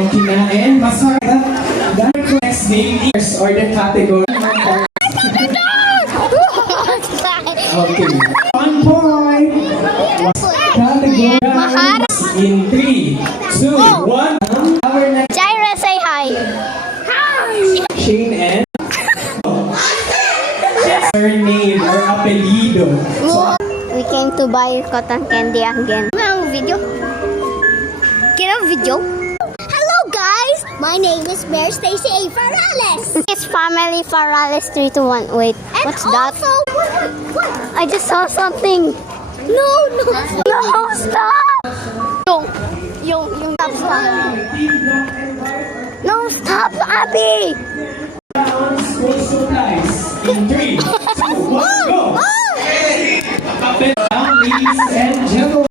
yung kinain. Masarap. Dahil ko next name or the category. Okay. 1 point. Category in 3, 2, 1. Our next Jaira, say hi. Shane and surname or apelido. So, We came to buy cotton candy again. Video? Video? Hello guys! My name is Mary Stacy A. Farales. It's Family Farales 3 to 1. Wait, and what's that? What? I just saw something. No, stop! Yung stop. No, stop, Abby!